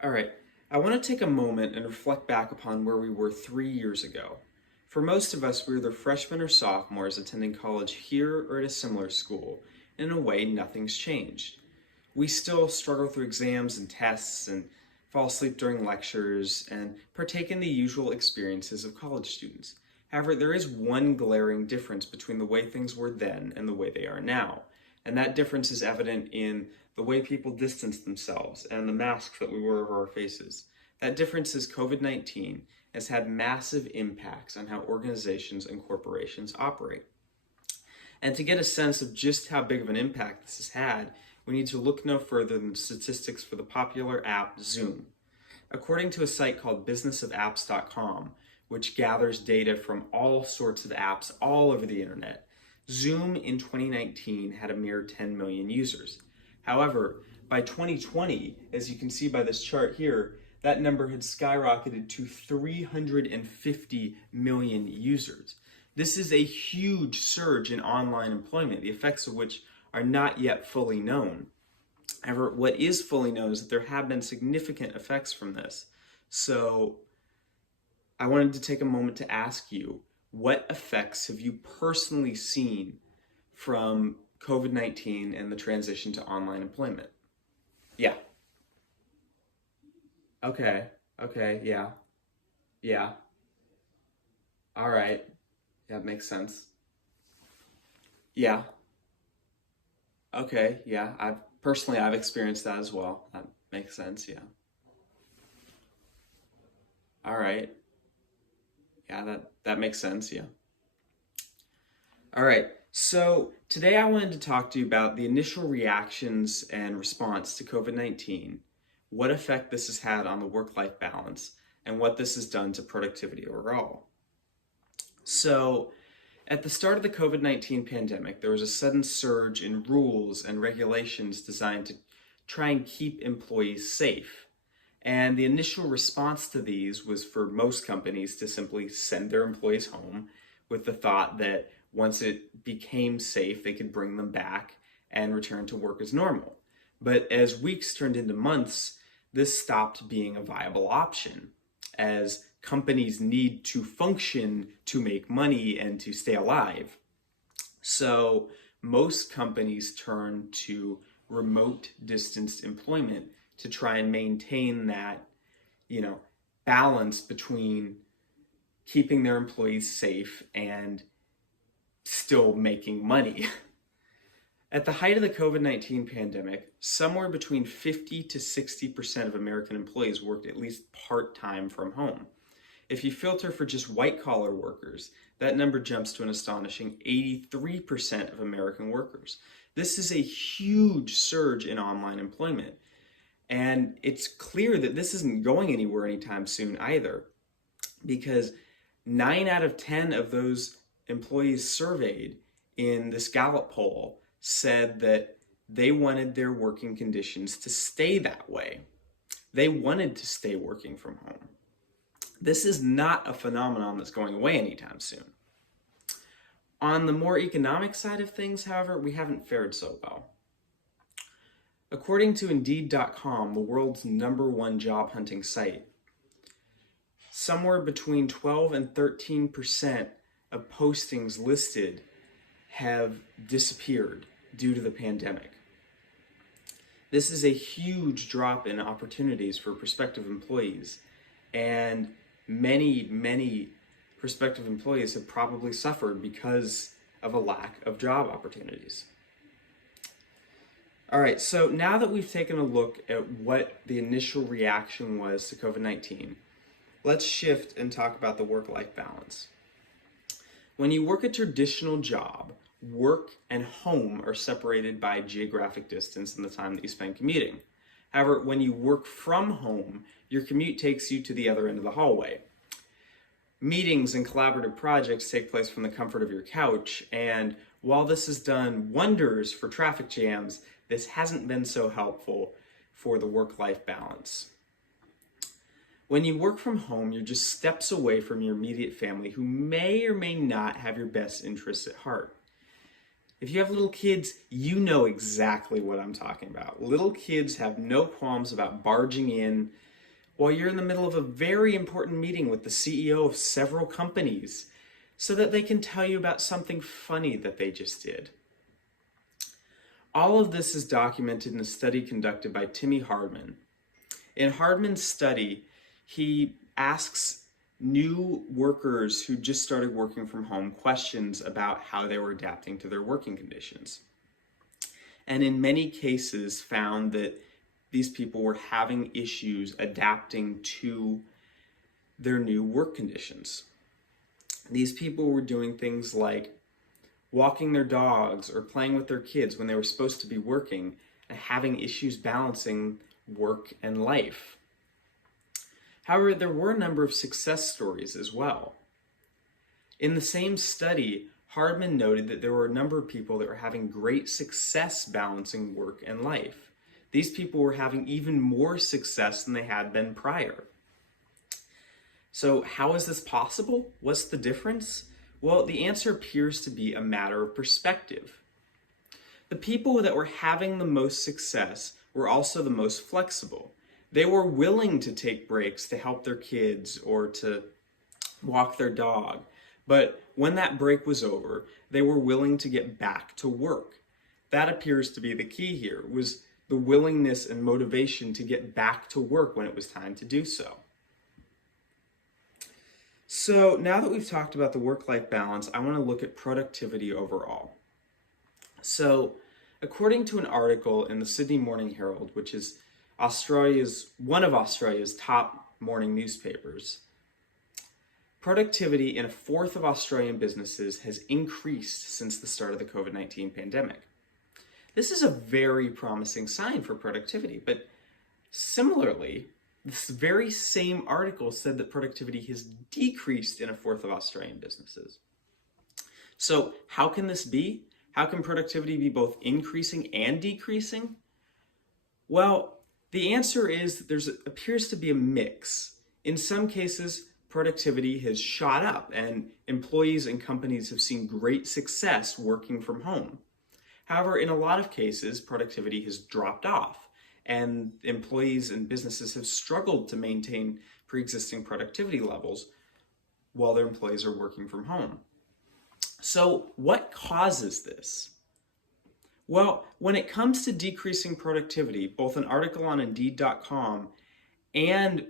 All right, I want to take a moment and reflect back upon where we were 3 years ago. For most of us, we were either freshmen or sophomores attending college here or at a similar school. In a way, nothing's changed. We still struggle through exams and tests and fall asleep during lectures and partake in the usual experiences of college students. However, there is one glaring difference between the way things were then and the way they are now. And that difference is evident in the way people distance themselves and the masks that we wear over our faces. That difference is COVID-19 has had massive impacts on how organizations and corporations operate. And to get a sense of just how big of an impact this has had, we need to look no further than the statistics for the popular app Zoom. According to a site called businessofapps.com, which gathers data from all sorts of apps all over the internet, Zoom in 2019 had a mere 10 million users. However, by 2020, as you can see by this chart here, that number had skyrocketed to 350 million users. This is a huge surge in online employment, the effects of which are not yet fully known. However, what is fully known is that there have been significant effects from this. So I wanted to take a moment to ask you, what effects have you personally seen from COVID-19 and the transition to online employment? Yeah. Okay. Yeah. Yeah. All right. Yeah, makes sense. Yeah. Okay. Yeah. I've experienced that as well. That makes sense. Yeah. All right. Yeah, that makes sense. Yeah. All right. So today I wanted to talk to you about the initial reactions and response to COVID-19, what effect this has had on the work-life balance, and what this has done to productivity overall. So at the start of the COVID-19 pandemic, there was a sudden surge in rules and regulations designed to try and keep employees safe. And the initial response to these was for most companies to simply send their employees home with the thought that once it became safe, they could bring them back and return to work as normal. But as weeks turned into months, this stopped being a viable option, as companies need to function to make money and to stay alive. So most companies turn to remote distanced employment to try and maintain that, balance between keeping their employees safe and still making money. At the height of the COVID-19 pandemic, somewhere between 50 to 60% of American employees worked at least part-time from home. If you filter for just white-collar workers, that number jumps to an astonishing 83% of American workers. This is a huge surge in online employment. And it's clear that this isn't going anywhere anytime soon either, because 9 out of 10 of those employees surveyed in this Gallup poll said that they wanted their working conditions to stay that way. They wanted to stay working from home. This is not a phenomenon that's going away anytime soon. On the more economic side of things, however, we haven't fared so well. According to Indeed.com, the world's #1 job hunting site, somewhere between 12 and 13% of postings listed have disappeared due to the pandemic. This is a huge drop in opportunities for prospective employees, and many prospective employees have probably suffered because of a lack of job opportunities. All right, so now that we've taken a look at what the initial reaction was to COVID-19, let's shift and talk about the work-life balance. When you work a traditional job, work and home are separated by geographic distance and the time that you spend commuting. However, when you work from home, your commute takes you to the other end of the hallway. Meetings and collaborative projects take place from the comfort of your couch, and while this has done wonders for traffic jams, this hasn't been so helpful for the work-life balance. When you work from home, you're just steps away from your immediate family who may or may not have your best interests at heart. If you have little kids, you know exactly what I'm talking about. Little kids have no qualms about barging in while you're in the middle of a very important meeting with the CEO of several companies so that they can tell you about something funny that they just did. All of this is documented in a study conducted by Timmy Hardman. In Hardman's study, he asks new workers who just started working from home questions about how they were adapting to their working conditions. And in many cases found that these people were having issues adapting to their new work conditions. These people were doing things like walking their dogs or playing with their kids when they were supposed to be working and having issues balancing work and life. However, there were a number of success stories as well. In the same study, Hardman noted that there were a number of people that were having great success balancing work and life. These people were having even more success than they had been prior. So how is this possible? What's the difference? Well, the answer appears to be a matter of perspective. The people that were having the most success were also the most flexible. They were willing to take breaks to help their kids or to walk their dog. But when that break was over, they were willing to get back to work. That appears to be the key here, was the willingness and motivation to get back to work when it was time to do so. So now that we've talked about the work-life balance, I want to look at productivity overall. So according to an article in the Sydney Morning Herald, which is one of Australia's top morning newspapers, productivity in a fourth of Australian businesses has increased since the start of the COVID-19 pandemic. This is a very promising sign for productivity, but similarly, this very same article said that productivity has decreased in a fourth of Australian businesses. So how can this be? How can productivity be both increasing and decreasing? Well, the answer is that there appears to be a mix. In some cases, productivity has shot up and employees and companies have seen great success working from home. However, in a lot of cases, productivity has dropped off and employees and businesses have struggled to maintain pre-existing productivity levels while their employees are working from home. So what causes this? Well, when it comes to decreasing productivity, both an article on Indeed.com and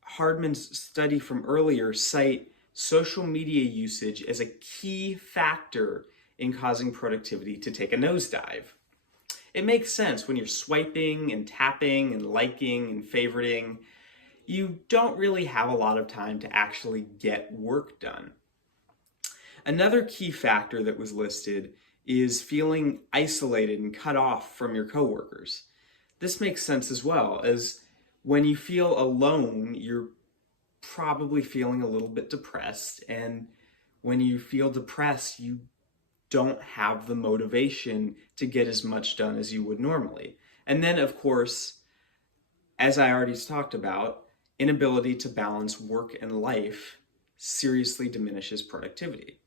Hardman's study from earlier cite social media usage as a key factor in causing productivity to take a nosedive. It makes sense when you're swiping and tapping and liking and favoriting. You don't really have a lot of time to actually get work done. Another key factor that was listed is feeling isolated and cut off from your coworkers. This makes sense as well, as when you feel alone, you're probably feeling a little bit depressed, and when you feel depressed, you don't have the motivation to get as much done as you would normally. And then, of course, as I already talked about, inability to balance work and life seriously diminishes productivity.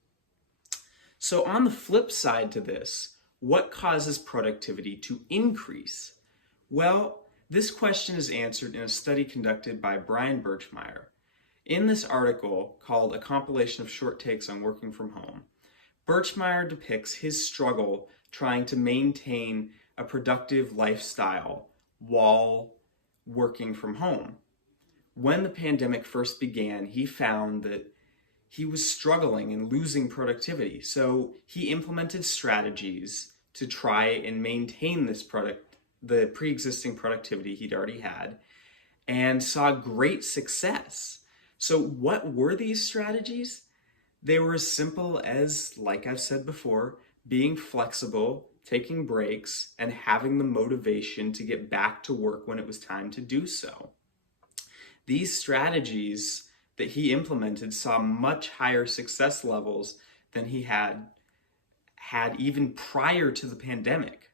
So on the flip side to this, what causes productivity to increase? Well, this question is answered in a study conducted by Brian Birchmeier. In this article called A Compilation of Short Takes on Working from Home, Birchmeier depicts his struggle trying to maintain a productive lifestyle while working from home. When the pandemic first began, he found that he was struggling and losing productivity. So he implemented strategies to try and maintain the pre-existing productivity he'd already had, and saw great success. So what were these strategies? They were as simple as, like I've said before, being flexible, taking breaks, and having the motivation to get back to work when it was time to do so. These strategies that he implemented saw much higher success levels than he had even prior to the pandemic.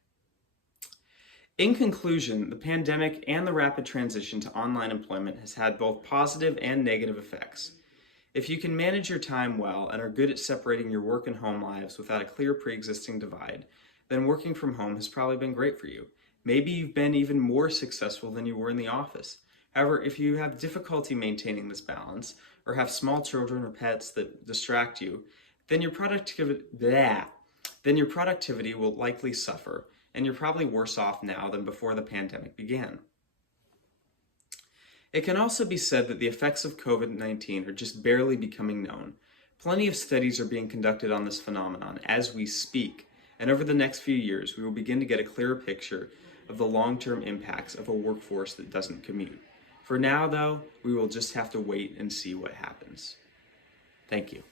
In conclusion, the pandemic and the rapid transition to online employment has had both positive and negative effects. If you can manage your time well and are good at separating your work and home lives without a clear pre-existing divide, then working from home has probably been great for you. Maybe you've been even more successful than you were in the office. However, if you have difficulty maintaining this balance, or have small children or pets that distract you, then your productivity will likely suffer, and you're probably worse off now than before the pandemic began. It can also be said that the effects of COVID-19 are just barely becoming known. Plenty of studies are being conducted on this phenomenon as we speak, and over the next few years, we will begin to get a clearer picture of the long-term impacts of a workforce that doesn't commute. For now, though, we will just have to wait and see what happens. Thank you.